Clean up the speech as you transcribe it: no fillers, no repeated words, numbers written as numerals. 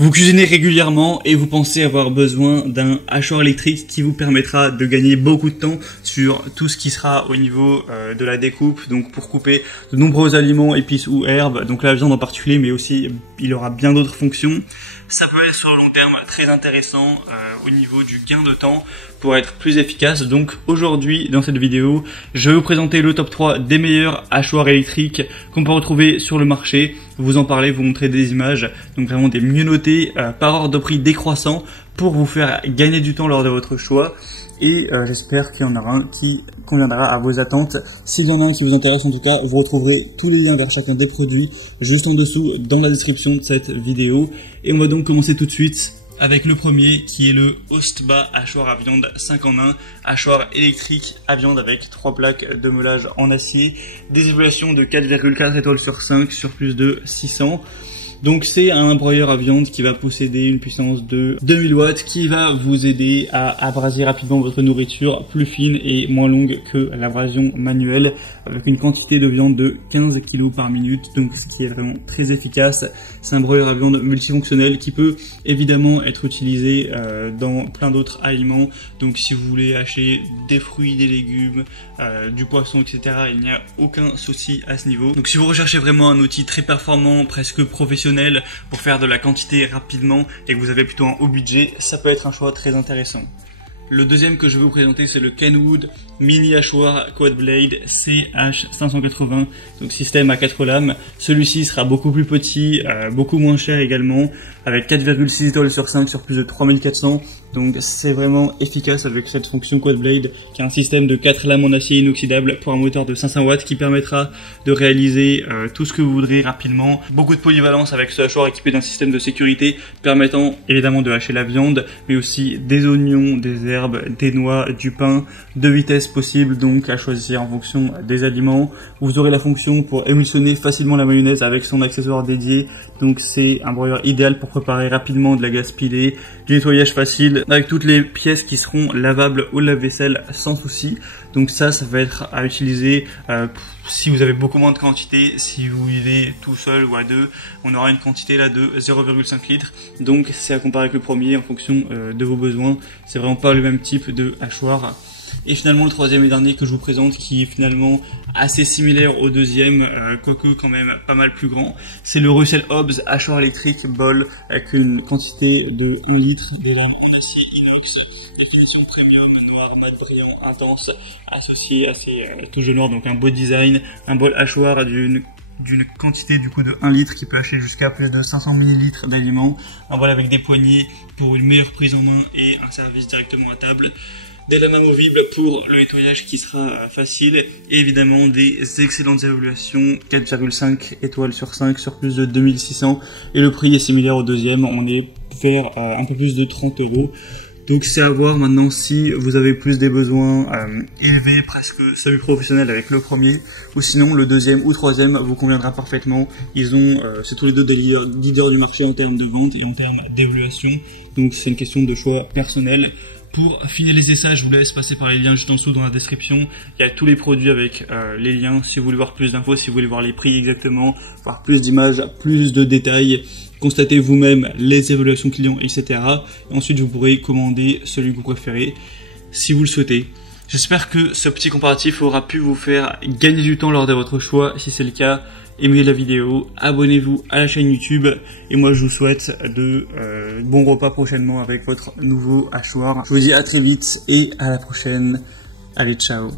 Vous cuisinez régulièrement et vous pensez avoir besoin d'un hachoir électrique qui vous permettra de gagner beaucoup de temps sur tout ce qui sera au niveau de la découpe, donc pour couper de nombreux aliments, épices ou herbes, donc la viande en particulier, mais aussi il aura bien d'autres fonctions. Ça peut être sur le long terme très intéressant au niveau du gain de temps pour être plus efficace. Donc aujourd'hui, dans cette vidéo, je vais vous présenter le top 3 des meilleurs hachoirs électriques qu'on peut retrouver sur le marché. Vous en parler, vous montrer des images, donc vraiment des mieux notés par ordre de prix décroissant pour vous faire gagner du temps lors de votre choix. Et j'espère qu'il y en aura un qui conviendra à vos attentes. S'il y en a un qui vous intéresse, en tout cas, vous retrouverez tous les liens vers chacun des produits juste en dessous dans la description de cette vidéo. Et on va donc commencer tout de suite avec le premier qui est le Ostba hachoir à viande 5 en 1, hachoir électrique à viande avec 3 plaques de meulage en acier, des évaluations de 4,4 étoiles sur 5 sur plus de 600. Donc c'est un broyeur à viande qui va posséder une puissance de 2000 watts qui va vous aider à abraser rapidement votre nourriture plus fine et moins longue que l'abrasion manuelle avec une quantité de viande de 15 kg par minute, donc ce qui est vraiment très efficace. C'est un broyeur à viande multifonctionnel qui peut évidemment être utilisé dans plein d'autres aliments. Donc si vous voulez hacher des fruits, des légumes, du poisson, etc., il n'y a aucun souci à ce niveau. Donc si vous recherchez vraiment un outil très performant, presque professionnel, pour faire de la quantité rapidement et que vous avez plutôt un haut budget, ça peut être un choix très intéressant. Le deuxième que je vais vous présenter, c'est le Kenwood Mini Hachoir Quad Blade CH580, donc système à 4 lames. Celui-ci sera beaucoup plus petit, beaucoup moins cher également, avec 4,6 étoiles sur 5 sur plus de 3400. Donc c'est vraiment efficace avec cette fonction Quad Blade qui est un système de 4 lames en acier inoxydable pour un moteur de 500 watts qui permettra de réaliser tout ce que vous voudrez rapidement. Beaucoup de polyvalence avec ce hachoir équipé d'un système de sécurité permettant évidemment de hacher la viande, mais aussi des oignons, des herbes, des noix, du pain, de vitesse possible, donc à choisir en fonction des aliments. Vous aurez la fonction pour émulsionner facilement la mayonnaise avec son accessoire dédié, donc c'est un broyeur idéal pour préparer rapidement de la glace pilée, du nettoyage facile, avec toutes les pièces qui seront lavables au lave-vaisselle sans souci. Donc ça va être à utiliser si vous avez beaucoup moins de quantité. Si vous vivez tout seul ou à deux, on aura une quantité là de 0,5 litres. Donc c'est à comparer avec le premier en fonction de vos besoins. C'est vraiment pas le même type de hachoir. Et finalement le troisième et dernier que je vous présente, qui est finalement assez similaire au deuxième, quoique quand même pas mal plus grand, c'est le Russell Hobbs hachoir électrique bol avec une quantité de 1 litre, des lames en acier inox, définition premium, noir, mat, brillant, intense, associé à ces touches de noir, donc un beau design, un bol hachoir d'une quantité du coup de 1 litre qui peut hacher jusqu'à plus de 500 ml d'aliments, un bol avec des poignées pour une meilleure prise en main et un service directement à table. Des lames amovibles pour le nettoyage qui sera facile et évidemment des excellentes évaluations, 4,5 étoiles sur 5 sur plus de 2600 et le prix est similaire au deuxième, on est vers un peu plus de 30 €. Donc c'est à voir maintenant si vous avez plus des besoins élevés, presque semi-professionnels avec le premier, ou sinon le deuxième ou troisième vous conviendra parfaitement. Ils ont, c'est tous les deux des leaders du marché en termes de vente et en termes d'évaluation, donc c'est une question de choix personnel. Pour finaliser ça, je vous laisse passer par les liens juste en dessous dans la description. Il y a tous les produits avec les liens si vous voulez voir plus d'infos, si vous voulez voir les prix exactement, voir plus d'images, plus de détails, constatez vous-même les évaluations clients, etc. Et ensuite, vous pourrez commander celui que vous préférez si vous le souhaitez. J'espère que ce petit comparatif aura pu vous faire gagner du temps lors de votre choix. Si c'est le cas, aimez la vidéo, abonnez-vous à la chaîne YouTube et moi je vous souhaite de bons repas prochainement avec votre nouveau hachoir. Je vous dis à très vite et à la prochaine. Allez, ciao.